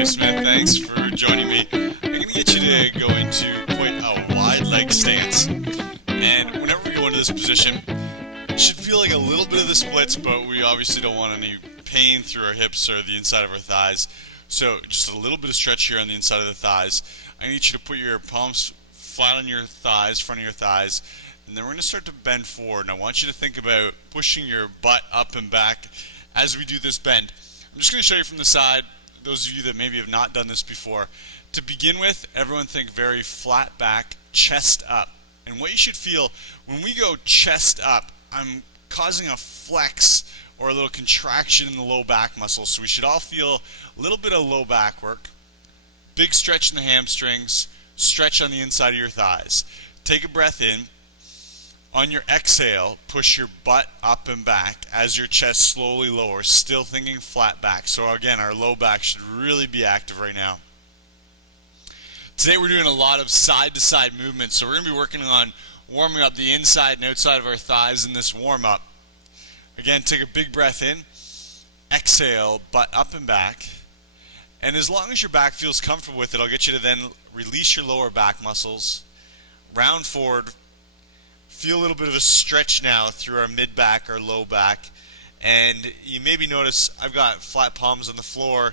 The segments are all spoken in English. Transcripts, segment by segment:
Cassie Smith. Thanks for joining me. I'm going to get you to go into quite a wide leg stance. And whenever we go into this position, it should feel like a little bit of the splits, but we obviously don't want any pain through our hips or the inside of our thighs. So just a little bit of stretch here on the inside of the thighs. I need you to put your palms flat on your thighs, front of your thighs, and then we're going to start to bend forward. And I want you to think about pushing your butt up and back as we do this bend. I'm just going to show you from the side, those of you that maybe have not done this before. To begin with, everyone think very flat back, chest up. And what you should feel, when we go chest up, I'm causing a flex or a little contraction in the low back muscles. So we should all feel a little bit of low back work. Big stretch in the hamstrings, stretch on the inside of your thighs. Take a breath in. On your exhale, push your butt up and back as your chest slowly lowers, still thinking flat back. So again, our low back should really be active right now. Today we're doing a lot of side-to-side movements, so we're going to be working on warming up the inside and outside of our thighs in this warm-up. Again, take a big breath in, exhale, butt up and back. And as long as your back feels comfortable with it, I'll get you to then release your lower back muscles, round forward. Feel a little bit of a stretch now through our mid-back, our low back. And you maybe notice I've got flat palms on the floor.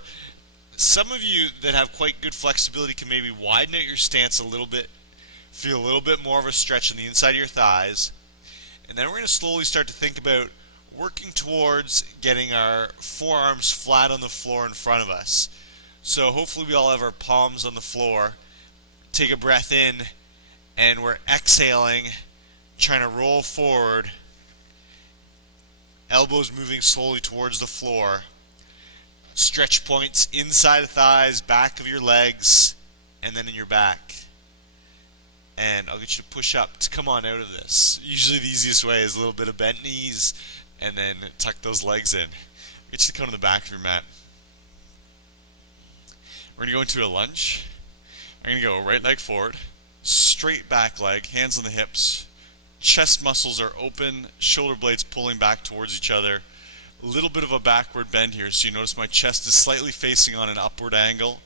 Some of you that have quite good flexibility can maybe widen out your stance a little bit. Feel a little bit more of a stretch on the inside of your thighs. And then we're going to slowly start to think about working towards getting our forearms flat on the floor in front of us. So hopefully we all have our palms on the floor. Take a breath in, and we're exhaling, trying to roll forward, elbows moving slowly towards the floor. Stretch points inside of thighs, back of your legs, and then in your back. And I'll get you to push up to come on out of this. Usually the easiest way is a little bit of bent knees, and then tuck those legs in. Get you to come to the back of your mat. We're going to go into a lunge. I'm going to go right leg forward, straight back leg, hands on the hips. Chest muscles are open, shoulder blades pulling back towards each other. A little bit of a backward bend here, so you notice my chest is slightly facing on an upward angle.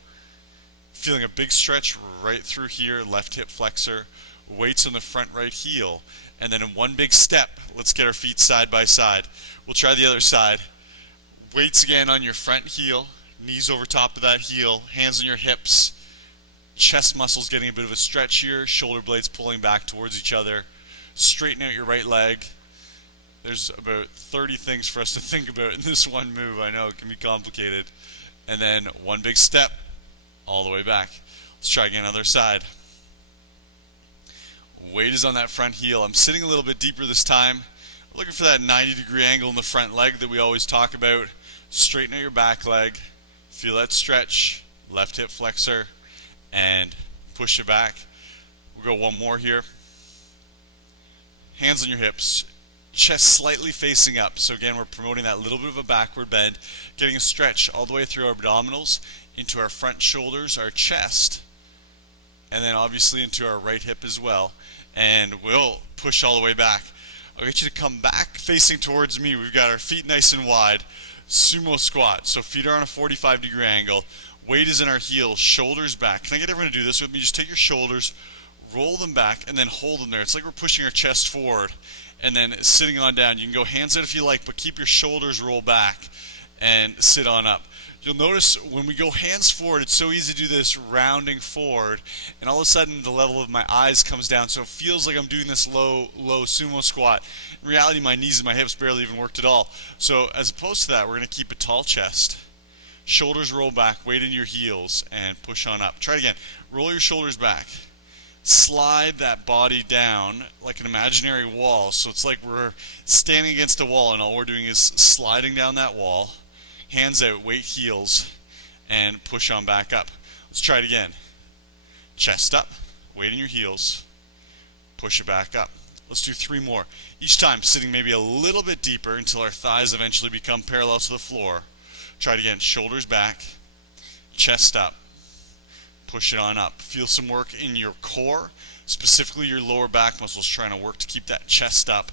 Feeling a big stretch right through here, left hip flexor. Weights on the front right heel. And then in one big step, let's get our feet side by side. We'll try the other side. Weights again on your front heel, knees over top of that heel, hands on your hips. Chest muscles getting a bit of a stretch here, shoulder blades pulling back towards each other. Straighten out your right leg. There's about 30 things for us to think about in this one move. I know it can be complicated. And then one big step all the way back. Let's try again, other side. Weight is on that front heel. I'm sitting a little bit deeper this time. Looking for that 90-degree angle in the front leg that we always talk about. Straighten out your back leg. Feel that stretch. Left hip flexor. And push it back. We'll go one more here. Hands on your hips, chest slightly facing up. So again, we're promoting that little bit of a backward bend, getting a stretch all the way through our abdominals, into our front shoulders, our chest, and then obviously into our right hip as well. And we'll push all the way back. I'll get you to come back facing towards me. We've got our feet nice and wide. Sumo squat. So feet are on a 45-degree angle. Weight is in our heels, shoulders back. Can I get everyone to do this with me? Just take your shoulders, roll them back, and then hold them there. It's like we're pushing our chest forward and then sitting on down. You can go hands out if you like, but keep your shoulders rolled back and sit on up. You'll notice when we go hands forward, it's so easy to do this rounding forward, and all of a sudden the level of my eyes comes down, so it feels like I'm doing this low sumo squat. In reality, my knees and my hips barely even worked at all. So as opposed to that, we're going to keep a tall chest. Shoulders roll back, weight in your heels, and push on up. Try it again. Roll your shoulders back. Slide that body down like an imaginary wall. So it's like we're standing against a wall, and all we're doing is sliding down that wall. Hands out, weight heels, and push on back up. Let's try it again. Chest up, weight in your heels, push it back up. Let's do 3 more. Each time sitting maybe a little bit deeper until our thighs eventually become parallel to the floor. Try it again. Shoulders back, chest up, push it on up. Feel some work in your core, specifically your lower back muscles, trying to work to keep that chest up.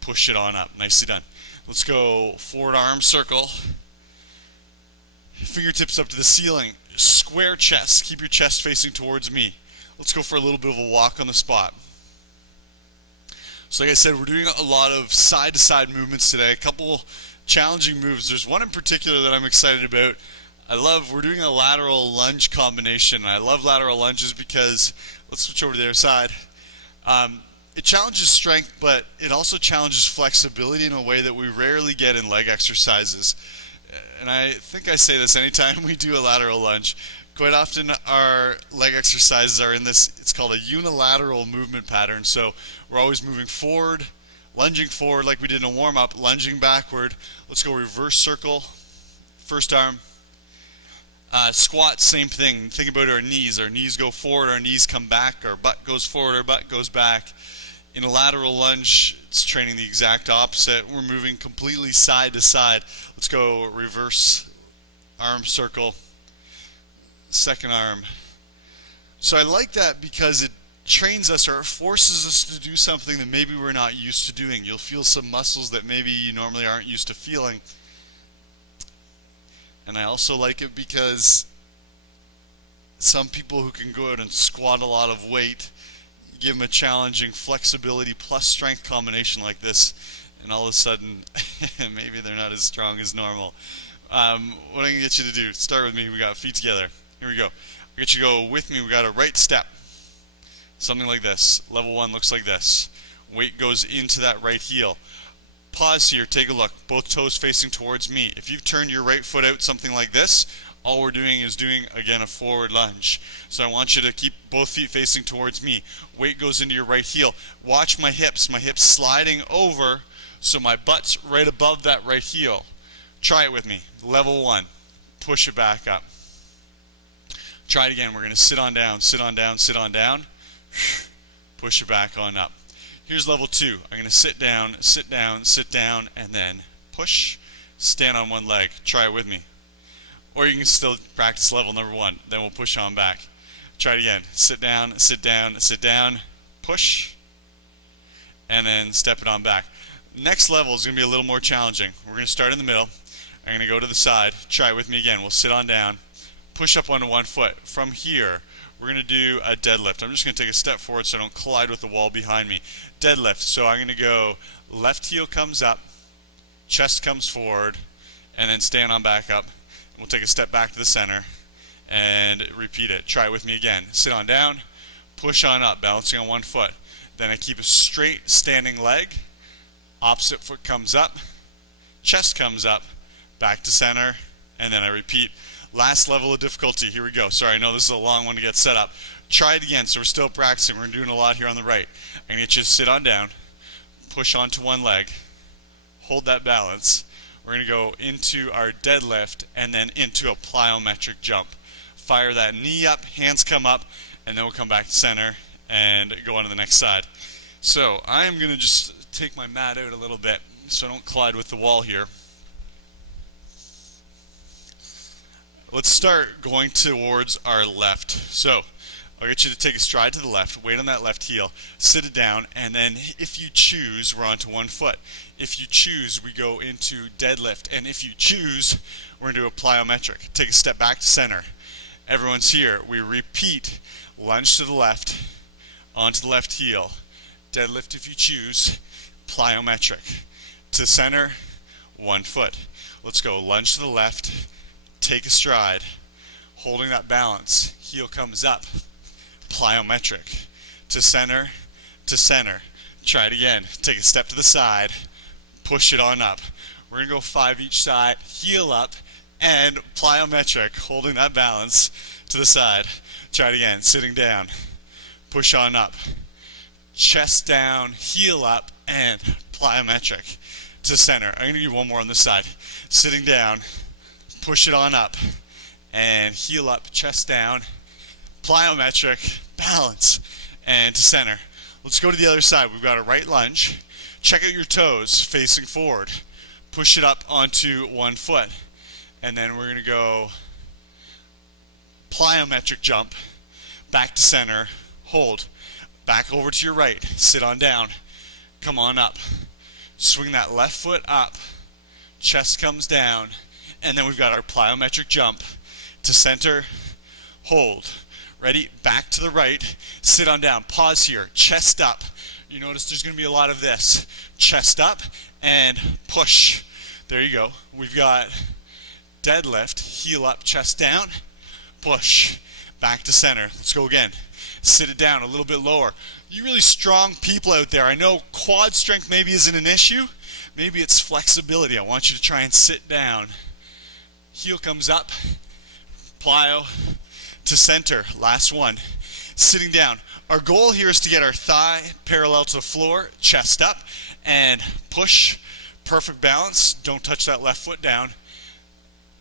Push it on up. Nicely done. Let's go forward arm circle. Fingertips up to the ceiling. square chest. Keep your chest facing towards me. Let's go for a little bit of a walk on the spot. So like I said, we're doing a lot of side-to-side movements today. A couple challenging moves. There's one in particular that I'm excited about. We're doing a lateral lunge combination. I love lateral lunges because, let's switch over to the other side. It challenges strength, but it also challenges flexibility in a way that we rarely get in leg exercises. And I think I say this anytime we do a lateral lunge. Quite often our leg exercises are in this, it's called a unilateral movement pattern. So we're always moving forward, lunging forward like we did in a warm-up, lunging backward. Let's go reverse circle, first arm. Squat, same thing. Think about our knees. Our knees go forward, our knees come back, our butt goes forward, our butt goes back. In a lateral lunge, it's training the exact opposite. We're moving completely side to side. Let's go reverse arm circle, second arm. So I like that because it trains us, or it forces us to do something that maybe we're not used to doing. You'll feel some muscles that maybe you normally aren't used to feeling. And I also like it because some people who can go out and squat a lot of weight, give them a challenging flexibility plus strength combination like this, and all of a sudden maybe they're not as strong as normal. What I'm going to get you to do, start with me. We got feet together. Here we go. I'll get you to go with me. We got a right step. Something like this. Level 1 looks like this. Weight goes into that right heel. Pause here, take a look. Both toes facing towards me. If you've turned your right foot out something like this, all we're doing is doing, again, a forward lunge. So I want you to keep both feet facing towards me. Weight goes into your right heel. Watch my hips sliding over so my butt's right above that right heel. Try it with me. Level 1. Push it back up. Try it again. We're going to sit on down, sit on down, sit on down. Push it back on up. Here's level 2. I'm going to sit down, and then push. Stand on one leg. Try it with me. Or you can still practice level number 1. Then we'll push on back. Try it again. Sit down, sit down, sit down. Push. And then step it on back. Next level is going to be a little more challenging. We're going to start in the middle. I'm going to go to the side. Try it with me again. We'll sit on down. Push up onto one foot. From here, we're going to do a deadlift. I'm just going to take a step forward so I don't collide with the wall behind me. Deadlift. So I'm going to go left heel comes up, chest comes forward, and then stand on back up. We'll take a step back to the center and repeat it. Try it with me again. Sit on down, push on up, balancing on one foot. Then I keep a straight standing leg. Opposite foot comes up, chest comes up, back to center, and then I repeat. Last level of difficulty. Here we go. Sorry, I know this is a long one to get set up. Try it again. So we're still practicing. We're doing a lot here on the right. I'm going to get you to sit on down, push onto one leg, hold that balance. We're going to go into our deadlift and then into a plyometric jump. Fire that knee up, hands come up, and then we'll come back to center and go on to the next side. So I'm going to just take my mat out a little bit so I don't collide with the wall here. Let's start going towards our left. So I'll get you to take a stride to the left, weight on that left heel, sit it down, and then if you choose, we're onto one foot. If you choose, we go into deadlift, and if you choose, we're going to do a plyometric. Take a step back to center. Everyone's here. We repeat, lunge to the left, onto the left heel, deadlift if you choose, plyometric. To center, one foot. Let's go, lunge to the left, take a stride, holding that balance, heel comes up, plyometric, to center, try it again, take a step to the side, push it on up. We're going to go 5 each side, heel up, and plyometric, holding that balance to the side. Try it again, sitting down, push on up, chest down, heel up, and plyometric, to center. I'm going to do one more on this side, sitting down, push it on up, and heel up, chest down, plyometric, balance, and to center. Let's go to the other side. We've got a right lunge. Check out your toes facing forward. Push it up onto one foot, and then we're going to go plyometric jump, back to center, hold, back over to your right, sit on down, come on up, swing that left foot up, chest comes down, and then we've got our plyometric jump to center, hold. Ready? Back to the right, sit on down, pause here, chest up. You notice there's going to be a lot of this. Chest up and push. There you go. We've got deadlift, heel up, chest down, push. Back to center. Let's go again. Sit it down a little bit lower. You really strong people out there, I know quad strength maybe isn't an issue. Maybe it's flexibility. I want you to try and sit down. Heel comes up, plyo to center. Last one. Sitting down. Our goal here is to get our thigh parallel to the floor, chest up, and push. Perfect balance. Don't touch that left foot down.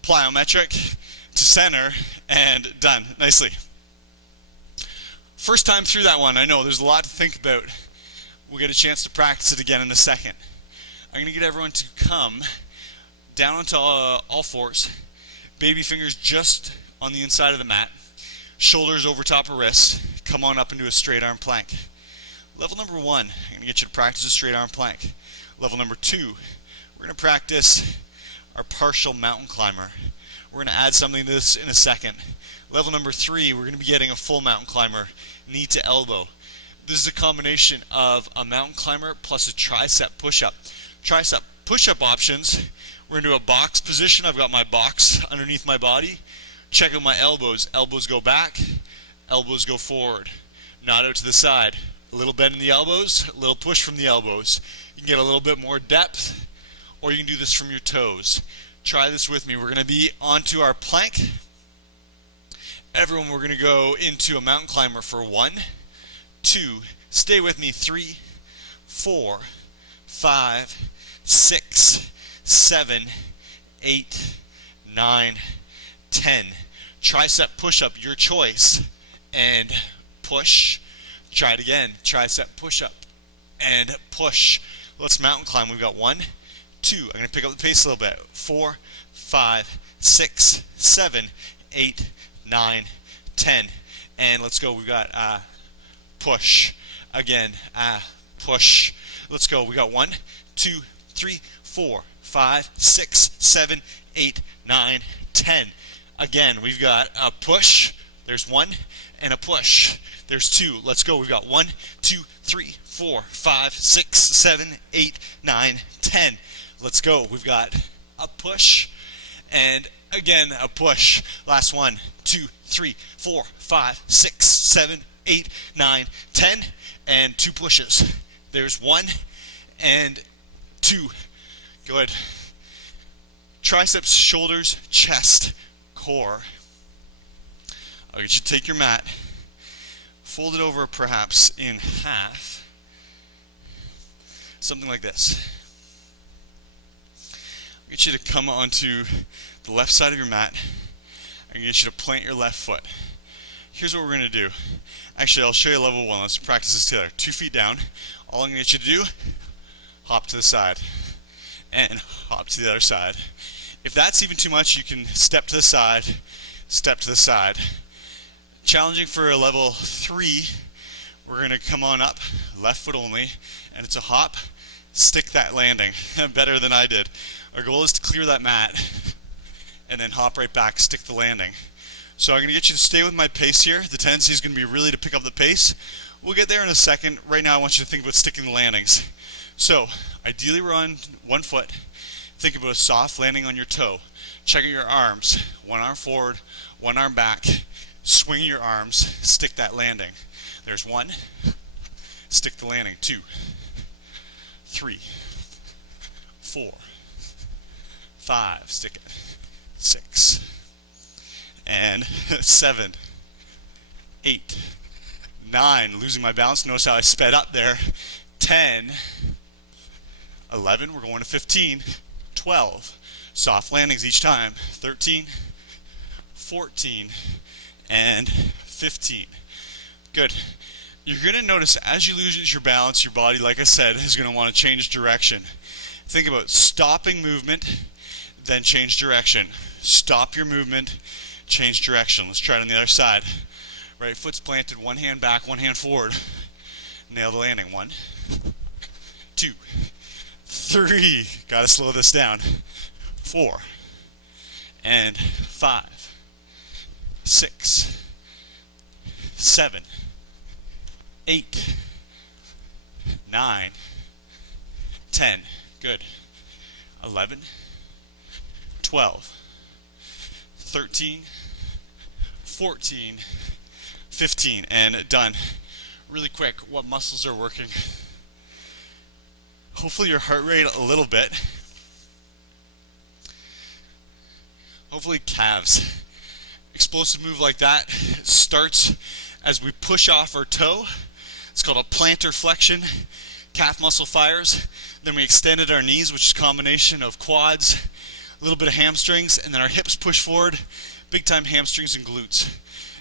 Plyometric to center, and done. Nicely. First time through that one, I know there's a lot to think about. We'll get a chance to practice it again in a second. I'm going to get everyone to come down onto all fours, baby fingers just on the inside of the mat, shoulders over top of wrists, come on up into a straight arm plank. Level number 1, I'm going to get you to practice a straight arm plank. Level number 2, we're going to practice our partial mountain climber. We're going to add something to this in a second. Level number 3, we're going to be getting a full mountain climber, knee to elbow. This is a combination of a mountain climber plus a tricep push-up. Tricep push-up options, we're going to do a box position. I've got my box underneath my body. Check out my elbows. Elbows go back, elbows go forward. Not out to the side. A little bend in the elbows, a little push from the elbows. You can get a little bit more depth, or you can do this from your toes. Try this with me. We're going to be onto our plank. Everyone, we're going to go into a mountain climber for 1, 2, stay with me, 3, 4, 5, 6, 7, 8, 9, 10. Tricep push-up, your choice, and push. Try it again. Tricep push-up and push. Let's mountain climb. We've got 1, 2. I'm going to pick up the pace a little bit. 4, 5, 6, 7, 8, 9, 10. And let's go. We've got push. Again, push. Let's go. We got 1, 2, 3, 4, 5, 6, 7, 8, 9, 10. Again, we've got a push. There's 1 and a push. There's 2. Let's go. We've got 1, 2, 3, 4, 5, 6, 7, 8, 9, 10. Let's go. We've got a push and again a push. Last 1, 2, 3, 4, 5, 6, 7, 8, 9, 10. And 2 pushes. There's 1 and 2. Good. Triceps, shoulders, chest, core. I'll get you to take your mat, fold it over perhaps in half, something like this. I'll get you to come onto the left side of your mat. I'm going to get you to plant your left foot. Here's what we're going to do. Actually, I'll show you level 1. Let's practice this together. 2 feet down. All I'm going to get you to do, hop to the side and hop to the other side. If that's even too much, you can step to the side, step to the side. Challenging for a level 3, we're going to come on up, left foot only, and it's a hop, stick that landing. Better than I did. Our goal is to clear that mat and then hop right back, stick the landing. So I'm going to get you to stay with my pace here. The tendency is going to be really to pick up the pace. We'll get there in a second. Right now I want you to think about sticking the landings. So ideally we're on 1 foot. Think about a soft landing on your toe. Check out your arms. 1 arm forward, 1 arm back. Swing your arms, stick that landing. There's 1, stick the landing. 2, 3, 4, 5, stick it. 6, and 7, 8, 9, losing my balance. Notice how I sped up there. 10, 11, we're going to 15, 12, soft landings each time. 13, 14, and 15. Good. You're going to notice as you lose your balance, your body, like I said, is going to want to change direction. Think about stopping movement, then change direction. Stop your movement, change direction. Let's try it on the other side. Right foot's planted, 1 hand back, 1 hand forward. Nail the landing. 1, 2, 3. Got to slow this down. 4, and 5, 6, 7, 8, 9, 10. Good. 11, 12, 13, 14, 15, and done. Really quick, what muscles are working? Hopefully your heart rate a little bit. Hopefully calves. Explosive move like that starts as we push off our toe. It's called a plantar flexion. Calf muscle fires. Then we extended our knees, which is a combination of quads, a little bit of hamstrings, and then our hips push forward. Big time hamstrings and glutes.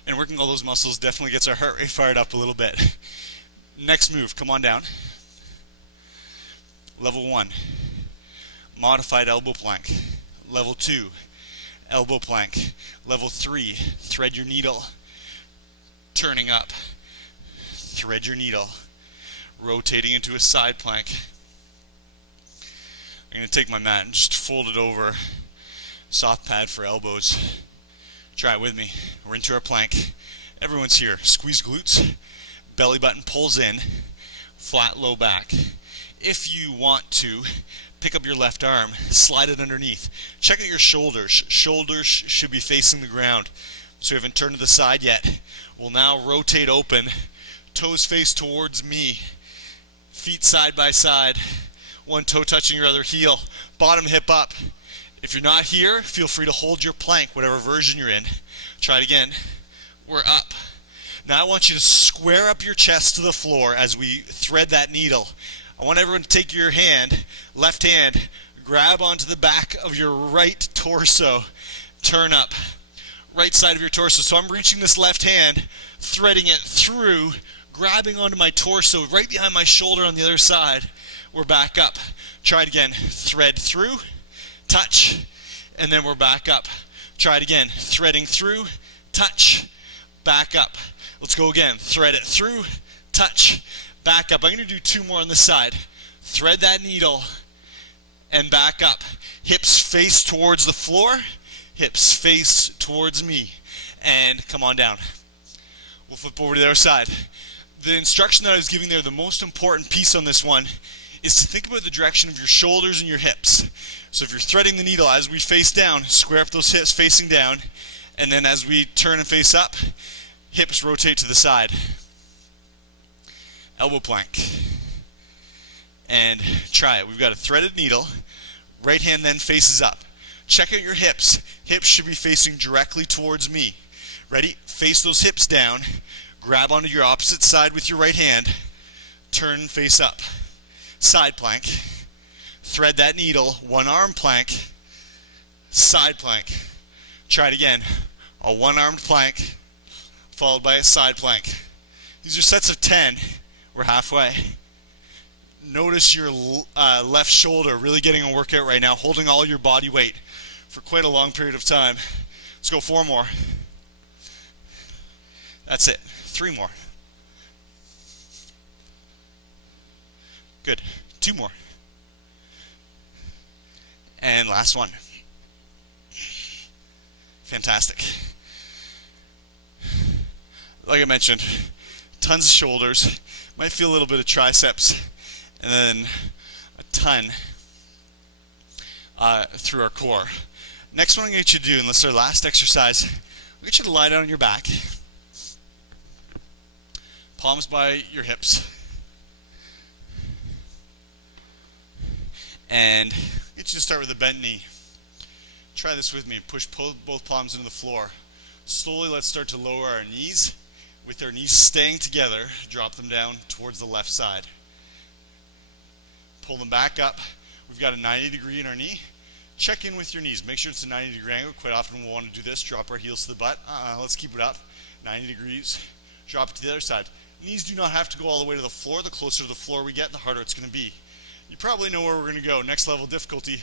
And working all those muscles definitely gets our heart rate fired up a little bit. Next move, come on down. Level 1, modified elbow plank. Level 2, elbow plank. Level 3, thread your needle. Turning up, thread your needle. Rotating into a side plank. I'm going to take my mat and just fold it over. Soft pad for elbows. Try it with me. We're into our plank. Everyone's here. Squeeze glutes. Belly button pulls in. Flat low back. If you want to, pick up your left arm. Slide it underneath. Check out your shoulders. Shoulders should be facing the ground. So we haven't turned to the side yet. We'll now rotate open. Toes face towards me. Feet side by side. One toe touching your other heel. Bottom hip up. If you're not here, feel free to hold your plank, whatever version you're in. Try it again. We're up. Now I want you to square up your chest to the floor as we thread that needle. I want everyone to take your hand, left hand, grab onto the back of your right torso. Turn up. Right side of your torso. So I'm reaching this left hand, threading it through, grabbing onto my torso, right behind my shoulder on the other side. We're back up. Try it again. Thread through. Touch, and then we're back up. Try it again. Threading through, touch, back up. Let's go again. Thread it through, touch, back up. I'm going to do 2 more on this side. Thread that needle, and back up. Hips face towards the floor, hips face towards me, and come on down. We'll flip over to the other side. The instruction that I was giving there, the most important piece on this one, is to think about the direction of your shoulders and your hips. So if you're threading the needle as we face down, square up those hips facing down, and then as we turn and face up, hips rotate to the side. Elbow plank. And try it. We've got a threaded needle. Right hand then faces up. Check out your hips. Hips should be facing directly towards me. Ready? Face those hips down. Grab onto your opposite side with your right hand. Turn and face up. Side plank. Thread that needle. One arm plank. Side plank. Try it again. A one-armed plank followed by a side plank. These are sets of 10. We're halfway. Notice your left shoulder really getting a workout right now, holding all your body weight for quite a long period of time. Let's go 4 more. That's it. 3 more. Good. 2 more. And last one. Fantastic. Like I mentioned, tons of shoulders. Might feel a little bit of triceps. And then a ton through our core. Next one I'm going to get you to do, and this is our last exercise, I'll get you to lie down on your back. Palms by your hips. And get you to start with a bent knee. Try this with me. Push both palms into the floor. Slowly let's start to lower our knees. With our knees staying together, drop them down towards the left side. Pull them back up. We've got a 90 degree in our knee. Check in with your knees. Make sure it's a 90 degree angle. Quite often we'll want to do this. Drop our heels to the butt. Let's keep it up. 90 degrees. Drop it to the other side. Knees do not have to go all the way to the floor. The closer to the floor we get, the harder it's going to be. You probably know where we're going to go. Next level difficulty.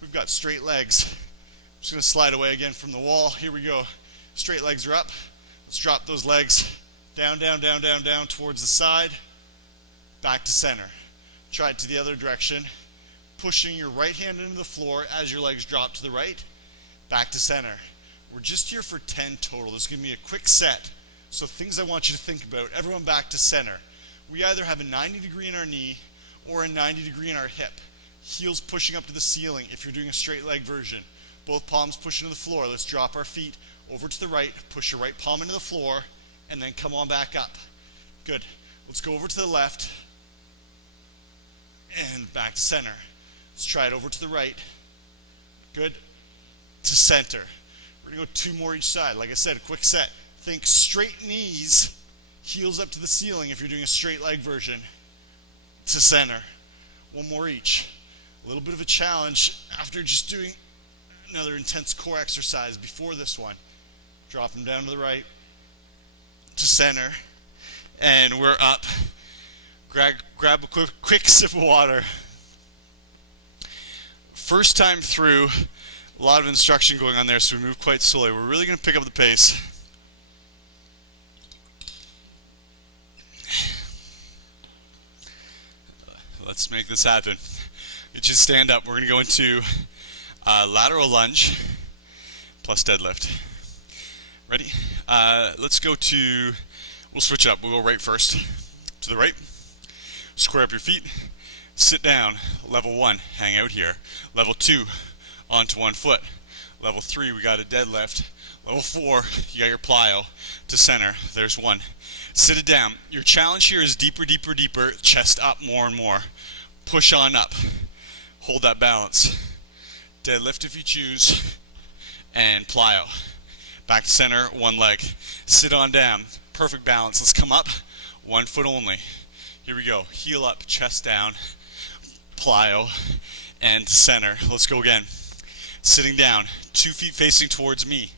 We've got straight legs. I'm just going to slide away again from the wall. Here we go. Straight legs are up. Let's drop those legs down, down, down, down, down towards the side. Back to center. Try it to the other direction. Pushing your right hand into the floor as your legs drop to the right. Back to center. We're just here for 10 total. This is going to be a quick set. So things I want you to think about, everyone back to center. We either have a 90 degree in our knee or a 90 degree in our hip. Heels pushing up to the ceiling if you're doing a straight leg version. Both palms pushing to the floor. Let's drop our feet over to the right, push your right palm into the floor, and then come on back up. Good. Let's go over to the left and back to center. Let's try it over to the right. Good. To center. We're going to go 2 more each side. Like I said, a quick set. Think straight knees, heels up to the ceiling if you're doing a straight leg version. To center. 1 more each. A little bit of a challenge after just doing another intense core exercise before this one. Drop them down to the right. To center. And we're up. Grab a quick sip of water. First time through, a lot of instruction going on there, so we move quite slowly. We're really going to pick up the pace. Let's make this happen. Get you to stand up. We're going to go into lateral lunge plus deadlift. Ready? Let's go to, we'll switch up. We'll go right first. To the right. Square up your feet. Sit down. Level 1, hang out here. Level 2, onto 1 foot. Level 3, we got a deadlift. Level 4, you got your plyo to center. There's 1. Sit it down. Your challenge here is deeper, deeper, deeper. Chest up more and more. Push on up. Hold that balance. Deadlift if you choose. And plyo. Back to center, 1 leg. Sit on down. Perfect balance. Let's come up. 1 foot only. Here we go. Heel up, chest down. Plyo. And to center. Let's go again. Sitting down. 2 feet facing towards me.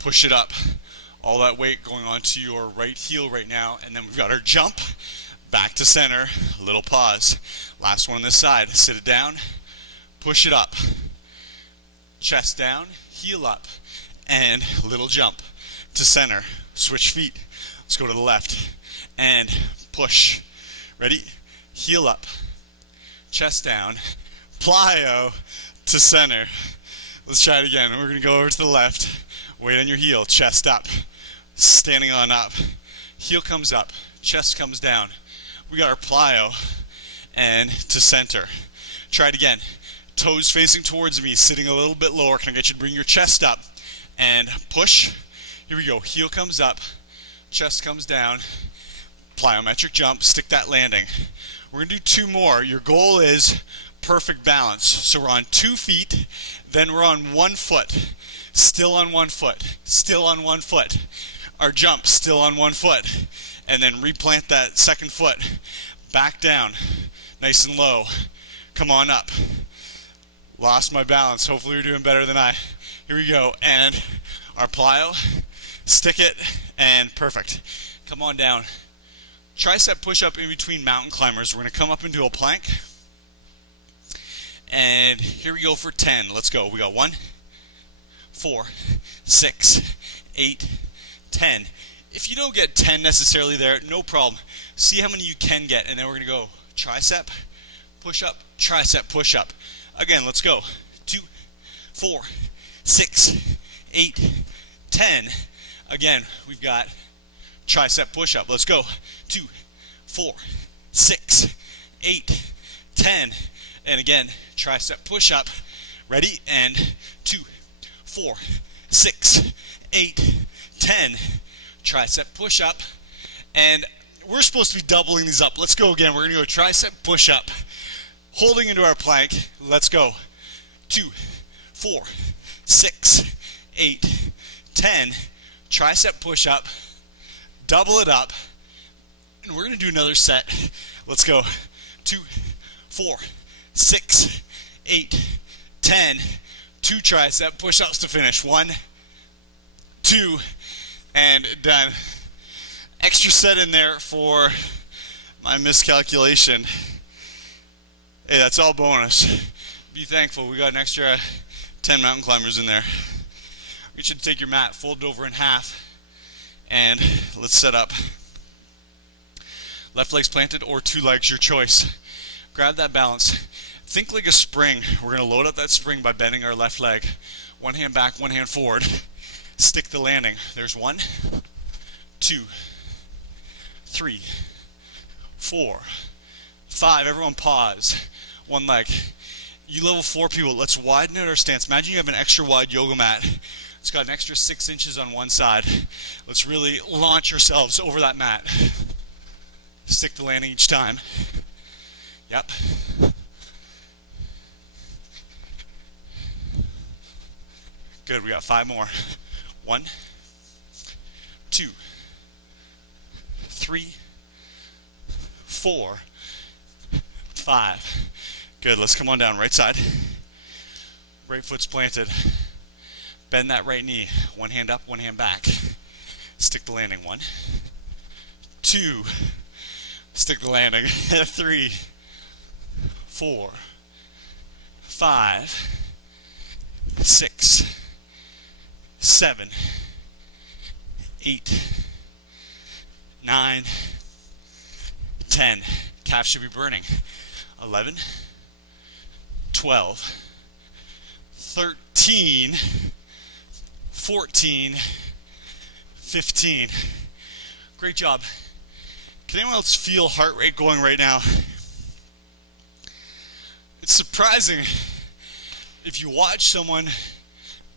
Push it up. All that weight going onto your right heel right now. And then we've got our jump. Back to center. A little pause. Last one on this side. Sit it down. Push it up. Chest down. Heel up. And little jump. To center. Switch feet. Let's go to the left. And push. Ready? Heel up. Chest down. Plyo to center. Let's try it again. We're going to go over to the left. Weight on your heel. Chest up. Standing on up. Heel comes up. Chest comes down. We got our plyo. And to center. Try it again. Toes facing towards me. Sitting a little bit lower. Can I get you to bring your chest up? And push. Here we go. Heel comes up. Chest comes down. Plyometric jump. Stick that landing. We're going to do 2 more. Your goal is perfect balance. So we're on 2 feet. Then we're on 1 foot. Still on 1 foot. Still on 1 foot. Our jump still on 1 foot. And then replant that 2nd foot. Back down. Nice and low. Come on up. Lost my balance. Hopefully you're doing better than I. Here we go. And our plyo. Stick it. And perfect. Come on down. Tricep push-up in between mountain climbers. We're going to come up into a plank. And here we go for 10. Let's go. We got 1, 4, 6, 8, 10. If you don't get 10 necessarily there, no problem. See how many you can get, and then we're going to go tricep, push-up, tricep, push-up. Again, let's go. 2, 4, 6, 8, 10. Again, we've got tricep push-up. Let's go. 2, 4, 6, 8, 10. And again, tricep push-up. Ready? And 2, 4, 6, 8, 10. Tricep push-up. And we're supposed to be doubling these up. Let's go again. We're going to go tricep push-up. Holding into our plank. Let's go. 2, 4, 6, 8, 10. Tricep push-up. Double it up. And we're going to do another set. Let's go. 2, 4, 6, 8, 10. 2 tricep push-ups to finish. 1, 2, and done. Extra set in there for my miscalculation. Hey, that's all bonus. Be thankful. We got an extra 10 mountain climbers in there. We should take your mat, fold it over in half, and let's set up. Left leg's planted or 2 legs, your choice. Grab that balance. Think like a spring. We're going to load up that spring by bending our left leg. 1 hand back, 1 hand forward. Stick the landing. There's 1, 2, 3, 4, 5. Everyone pause. One leg. You level 4 people, let's widen out our stance. Imagine you have an extra wide yoga mat. It's got an extra 6 inches on one side. Let's really launch ourselves over that mat. Stick the landing each time. Yep. Good, we got 5 more. 1, 2, 3, 4, 5. Good, let's come on down. Right side. Right foot's planted. Bend that right knee. One hand up, one hand back. Stick the landing. 1, 2. Stick the landing. 3, 4, 5, 6, 7, 8, 9, 10. Calf should be burning. 11, 12, 13, 14, 15. Great job. Can anyone else feel heart rate going right now? It's surprising if you watch someone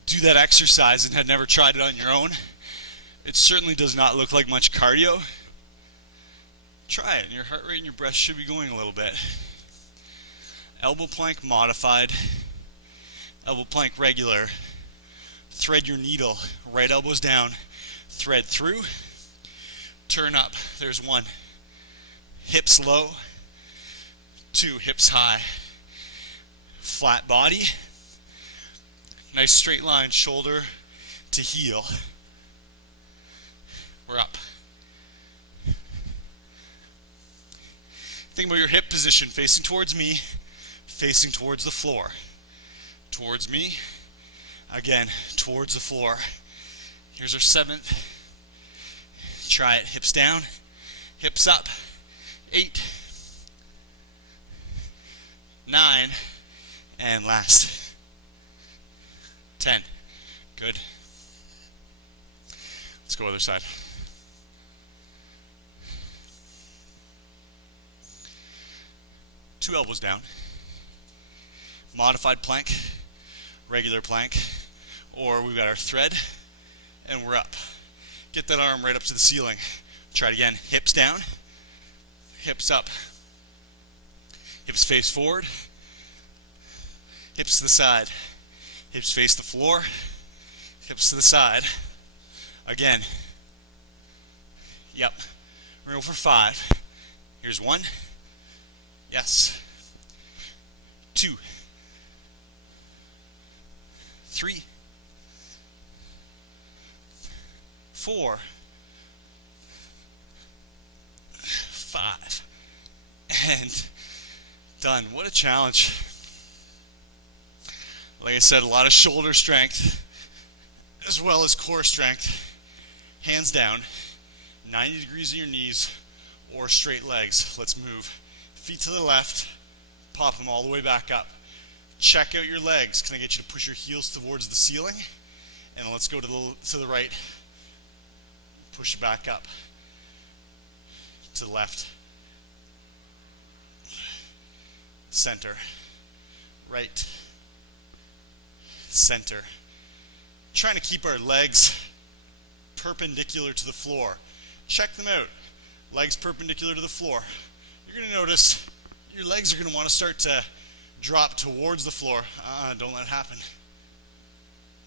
do that exercise and had never tried it on your own. It certainly does not look like much cardio. Try it, and your heart rate and your breath should be going a little bit. Elbow plank modified, elbow plank regular. Thread your needle, right elbows down, thread through, turn up. There's 1. Hips low, 2, hips high. Flat body, nice straight line, shoulder to heel. We're up. Think about your hip position, facing towards me, facing towards the floor. Towards me, again, towards the floor. Here's our 7th. Try it, hips down, hips up. 8, 9, and last. 10. Good. Let's go other side. Two elbows down. Modified plank, regular plank, or we've got our thread, and we're up. Get that arm right up to the ceiling. Try it again. Hips down, hips up. Hips face forward, hips to the side. Hips face the floor, hips to the side. Again. Yep. We're going for 5. Here's 1. Yes. 2. 3. 4. 5. And done. What a challenge. Like I said, a lot of shoulder strength as well as core strength. Hands down, 90 degrees in your knees or straight legs. Let's move. Feet to the left, pop them all the way back up. Check out your legs. Can I get you to push your heels towards the ceiling? And then let's go to the right. Push it back up. To the left. Center. Right. Center. Trying to keep our legs perpendicular to the floor. Check them out. Legs perpendicular to the floor. You're going to notice your legs are going to want to start to drop towards the floor. Don't let it happen.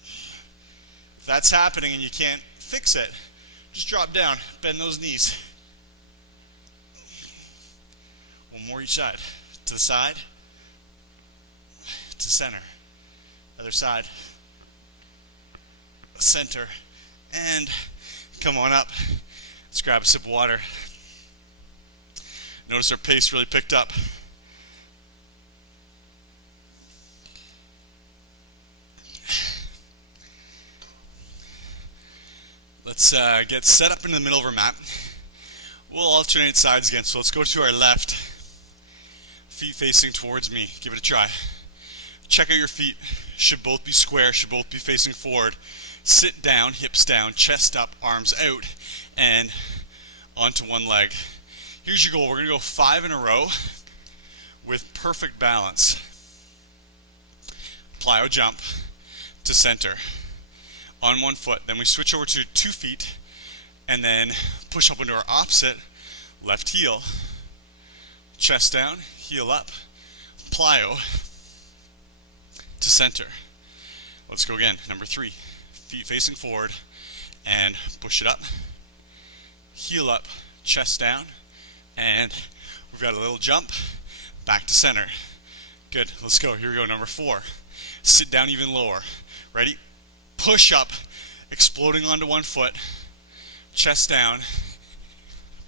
If that's happening and you can't fix it, just drop down. Bend those knees. One more each side. To the side. To center. Other side. Center. And come on up. Let's grab a sip of water. Notice our pace really picked up. Let's get set up in the middle of our mat. We'll alternate sides again. So let's go to our left. Feet facing towards me. Give it a try. Check out your feet. Should both be square, should both be facing forward. Sit down, hips down, chest up, arms out, and onto one leg. Here's your goal. We're going to go 5 in a row with perfect balance. Plyo jump to center on one foot. Then we switch over to 2 feet and then push up into our opposite left heel. Chest down, heel up, plyo to center. Let's go again. Number 3, feet facing forward and push it up. Heel up, chest down, and we've got a little jump back to center. Good, let's go. Here we go. Number 4, sit down even lower. Ready? Push up, exploding onto one foot, chest down,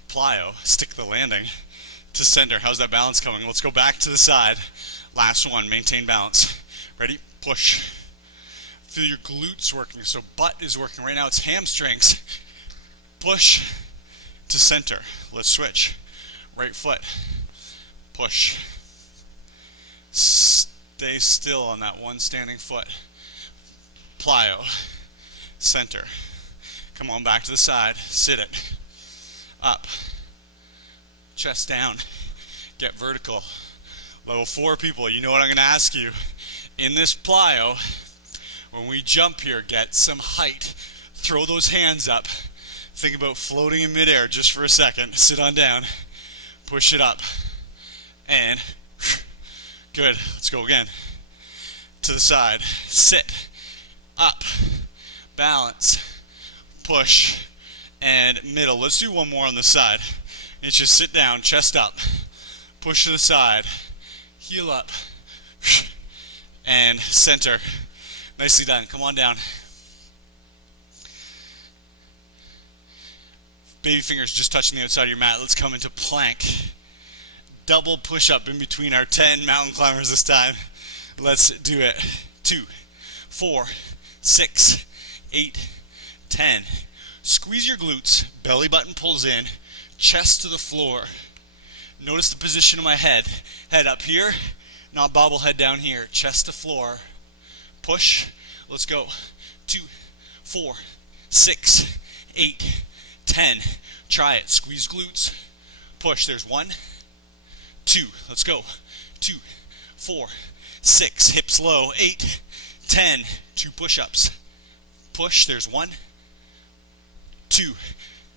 plyo, stick the landing to center. How's that balance coming? Let's go back to the side. Last one, maintain balance. Ready? Push. Feel your glutes working. So butt is working right now. It's hamstrings. Push to center. Let's switch. Right foot. Push. Stay still on that one standing foot. Plyo. Center. Come on, back to the side. Sit it. Up. Chest down. Get vertical. Level 4 people, you know what I'm going to ask you. In this plyo, when we jump here, get some height. Throw those hands up. Think about floating in midair just for a second. Sit on down. Push it up. And good. Let's go again. To the side. Sit. Up. Balance. Push. And middle. Let's do one more on the side. You just sit down, chest up. Push to the side. Heel up. And center. Nicely done. Come on down. Baby fingers just touching the outside of your mat. Let's come into plank. Double push up in between our 10 mountain climbers this time. Let's do it. 2, 4, 6, 8, 10. Squeeze your glutes. Belly button pulls in. Chest to the floor. Notice the position of my head. Head up here, not bobblehead down here. Chest to floor. Push. Let's go. 2, 4, 6, 8, 10. Try it. Squeeze glutes. Push. There's 1, 2. Let's go. 2, 4, 6. Hips low. 8, 10. 2 push-ups. Push. There's 1, 2.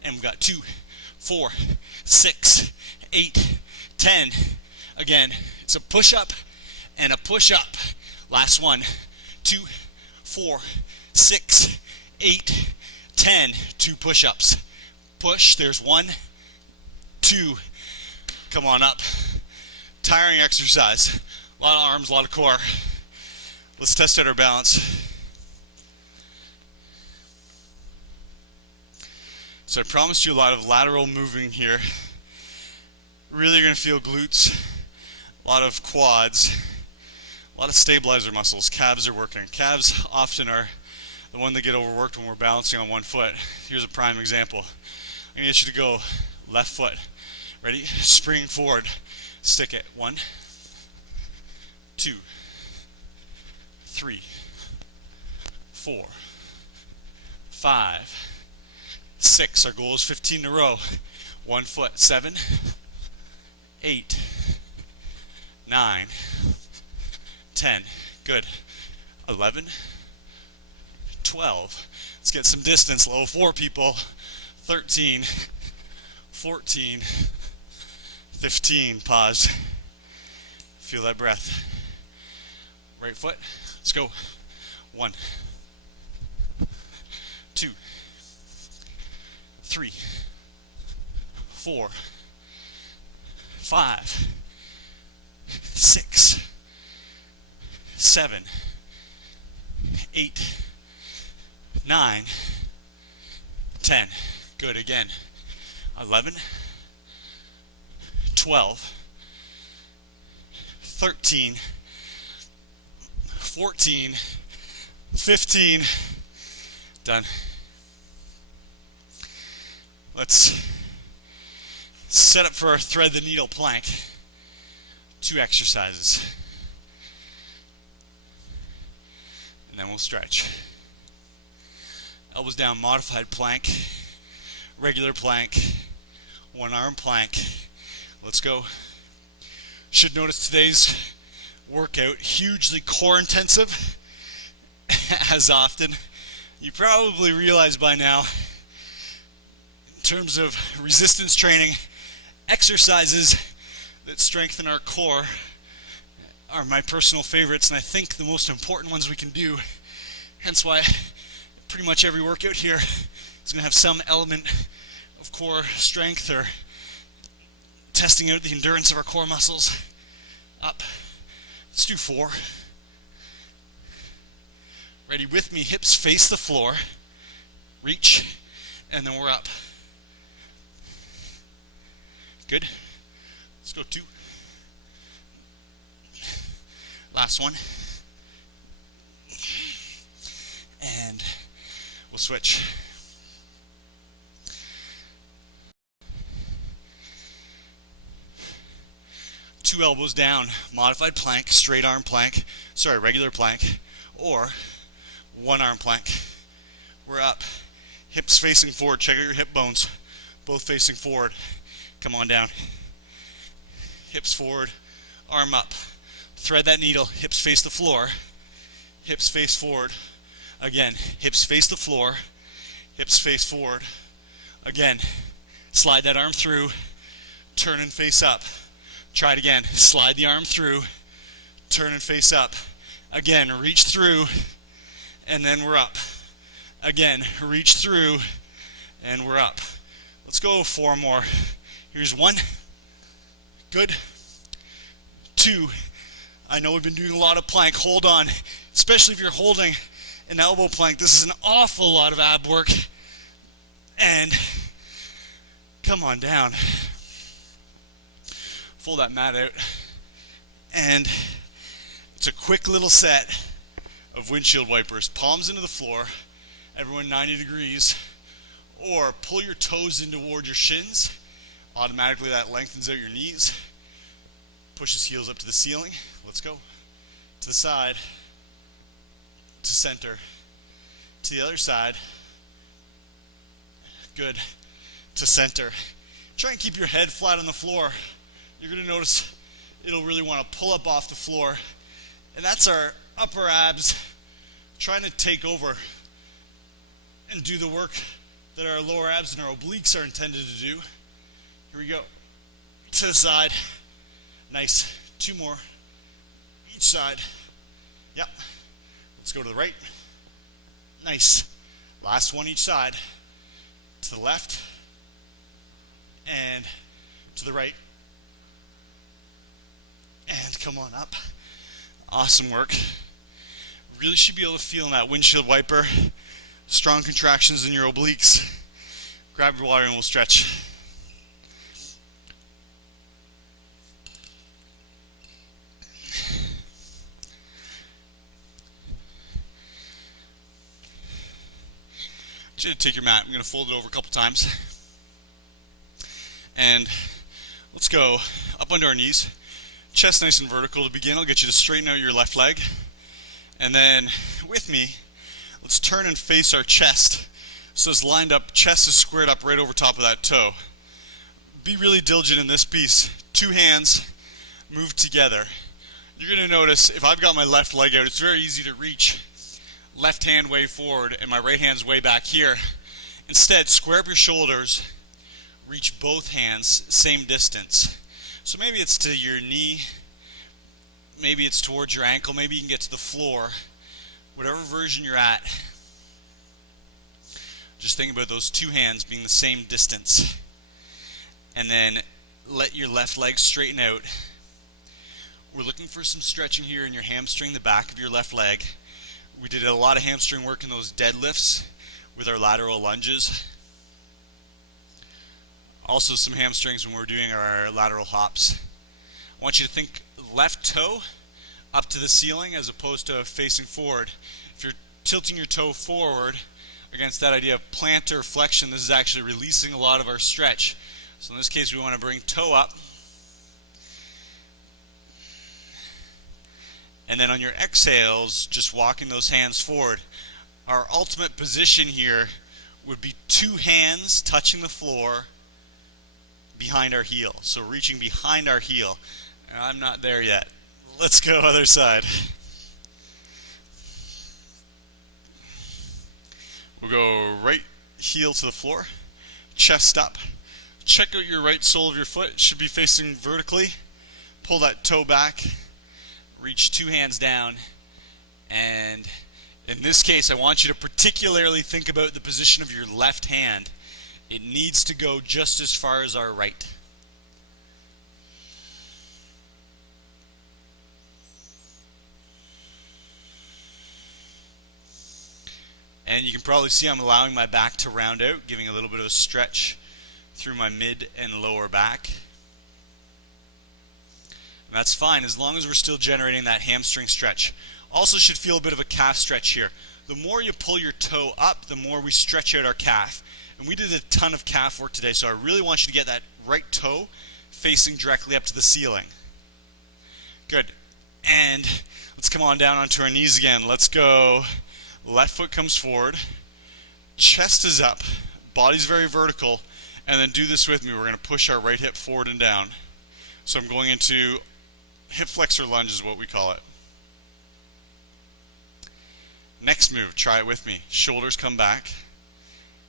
And we've got 2, 4, 6, 8, 10. Again, it's a push-up and a push-up. Last one. 2, 4, 6, 8, 10. 2 push-ups. Push. There's 1, 2. Come on up. Tiring exercise. A lot of arms, a lot of core. Let's test out our balance. So I promised you a lot of lateral moving here. Really you're going to feel glutes, a lot of quads, a lot of stabilizer muscles. Calves are working. Calves often are the one that get overworked when we're balancing on one foot. Here's a prime example. I'm going to get you to go left foot. Ready? Spring forward. Stick it. 1, 2, 3, 4, 5, 6. Our goal is 15 in a row. 1 foot. 7, 8, 9, 10. Good. 11, 12. Let's get some distance. Level 4 people. 13, 14, 15. Pause. Feel that breath. Right foot. Let's go. 1, 2, 3, 4, 5, 6, 7, 8, 9, 10. Good. Again. 11, 12, 13, 14, 15. Done. Let's set up for our thread the needle plank. 2 exercises. and then we'll stretch. Elbows down, modified plank, regular plank, one arm plank. Let's go. Should notice today's workout hugely core intensive. As often, you probably realize by now, in terms of resistance training, exercises that strengthen our core are my personal favorites, and I think the most important ones we can do. Hence why pretty much every workout here is going to have some element of core strength or testing out the endurance of our core muscles. Up. Let's do 4. Ready with me, hips face the floor. Reach, and then we're up. Good. Let's go 2. Last one. And we'll switch. Two elbows down, modified plank, straight arm plank, regular plank, or one arm plank. We're up. Hips facing forward, check out your hip bones, both facing forward. Come on down. Hips forward, arm up. Thread that needle, hips face the floor, hips face forward. Again, hips face the floor, hips face forward. Again, slide that arm through, turn and face up. Try it again. Slide the arm through, turn and face up. Again, reach through, and then we're up. Again, reach through, and we're up. Let's go 4 more. Here's 1. Good. 2. I know we've been doing a lot of plank. Hold on. Especially if you're holding an elbow plank. This is an awful lot of ab work. And come on down. Pull that mat out, and it's a quick little set of windshield wipers. Palms into the floor, everyone 90 degrees, or pull your toes in toward your shins. Automatically that lengthens out your knees, pushes heels up to the ceiling. Let's go. To the side, to center, to the other side. Good. To center. Try and keep your head flat on the floor. You're going to notice it'll really want to pull up off the floor. And that's our upper abs trying to take over and do the work that our lower abs and our obliques are intended to do. Here we go. To the side. Nice. 2 more. Each side. Yep. Let's go to the right. Nice. Last one each side. To the left. And to the right. And come on up. Awesome work. Really should be able to feel in that windshield wiper. Strong contractions in your obliques. Grab your water and we'll stretch. I want you to take your mat. I'm going to fold it over a couple times. And let's go up onto our knees. Chest nice and vertical to begin. I'll get you to straighten out your left leg. And then with me, let's turn and face our chest. So it's lined up, chest is squared up right over top of that toe. Be really diligent in this piece. 2 hands move together. You're going to notice if I've got my left leg out, it's very easy to reach left hand way forward and my right hand's way back here. Instead, square up your shoulders, reach both hands, same distance. So maybe it's to your knee, maybe it's towards your ankle, maybe you can get to the floor. Whatever version you're at, just think about those 2 hands being the same distance. And then let your left leg straighten out. We're looking for some stretching here in your hamstring, the back of your left leg. We did a lot of hamstring work in those deadlifts with our lateral lunges. Also some hamstrings when we're doing our lateral hops. I want you to think left toe up to the ceiling as opposed to facing forward. If you're tilting your toe forward against that idea of plantar flexion, this is actually releasing a lot of our stretch. So in this case, we want to bring toe up And then on your exhales, just walking those hands forward. Our ultimate position here would be 2 hands touching the floor behind our heel. So reaching behind our heel. And I'm not there yet. Let's go other side. We'll go right heel to the floor, chest up. Check out your right sole of your foot. It should be facing vertically. Pull that toe back. Reach 2 hands down. And in this case, I want you to particularly think about the position of your left hand. It needs to go just as far as our right. And you can probably see I'm allowing my back to round out, giving a little bit of a stretch through my mid and lower back. And that's fine as long as we're still generating that hamstring stretch. Also should feel a bit of a calf stretch here. The more you pull your toe up, the more we stretch out our calf. And we did a ton of calf work today, so I really want you to get that right toe facing directly up to the ceiling. Good. And let's come on down onto our knees again. Let's go. Left foot comes forward, chest is up, body's very vertical, and then do this with me. We're going to push our right hip forward and down. So I'm going into hip flexor lunge is what we call it. Next move, try it with me. Shoulders come back.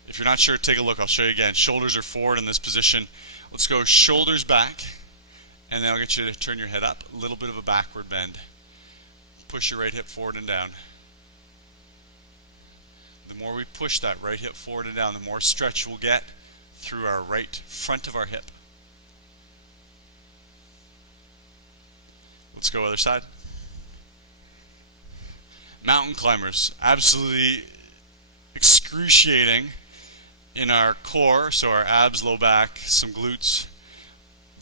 If you're not sure, take a look. I'll show you again. Shoulders are forward in this position. Let's go shoulders back, and then I'll get you to turn your head up. A little bit of a backward bend. Push your right hip forward and down. The more we push that right hip forward and down, the more stretch we'll get through our right front of our hip. Let's go other side. Mountain climbers, absolutely excruciating in our core, so our abs, low back, some glutes,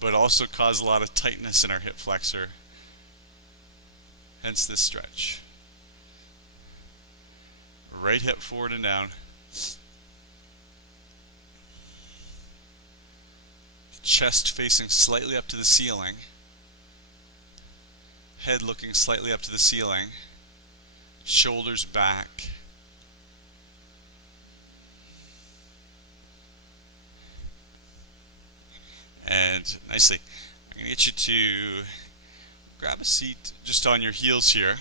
but also cause a lot of tightness in our hip flexor, hence this stretch. Right hip forward and down. Chest facing slightly up to the ceiling. Head looking slightly up to the ceiling. Shoulders back. And nicely. I'm going to get you to grab a seat just on your heels here.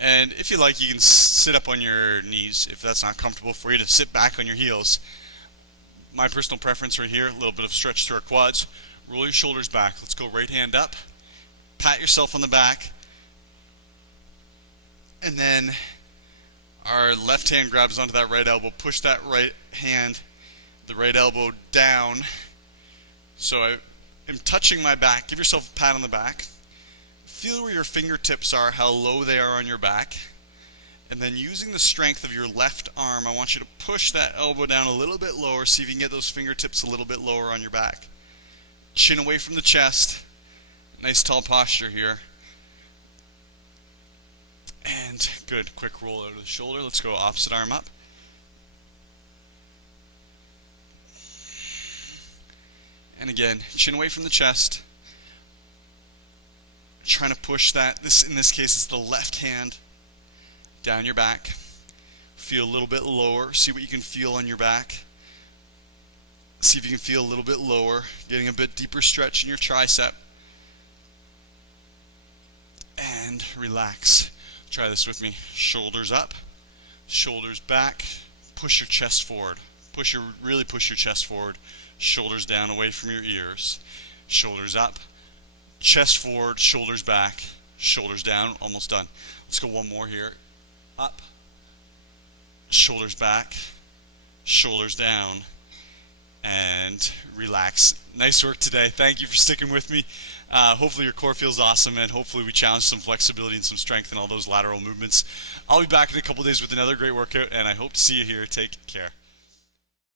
And if you like, you can sit up on your knees if that's not comfortable for you, to sit back on your heels. My personal preference right here, a little bit of stretch through our quads. Roll your shoulders back. Let's go right hand up. Pat yourself on the back. And then our left hand grabs onto that right elbow. Push that right hand, the right elbow down. So I am touching my back. Give yourself a pat on the back. Feel where your fingertips are, how low they are on your back. And then using the strength of your left arm, I want you to push that elbow down a little bit lower. See if you can get those fingertips a little bit lower on your back. Chin away from the chest. Nice tall posture here. And good, quick roll out of the shoulder. Let's go opposite arm up. And again, chin away from the chest. Trying to push that. In this case, it's the left hand down your back. Feel a little bit lower. See what you can feel on your back. See if you can feel a little bit lower. Getting a bit deeper stretch in your tricep. And relax. Try this with me. Shoulders up. Shoulders back. Push your chest forward. Really push your chest forward. Shoulders down away from your ears. Shoulders up. Chest forward, shoulders back, shoulders down, almost done. Let's go one more here. Up, shoulders back, shoulders down, and relax. Nice work today. Thank you for sticking with me. Hopefully your core feels awesome, and hopefully we challenge some flexibility and some strength in all those lateral movements. I'll be back in a couple days with another great workout, and I hope to see you here. Take care.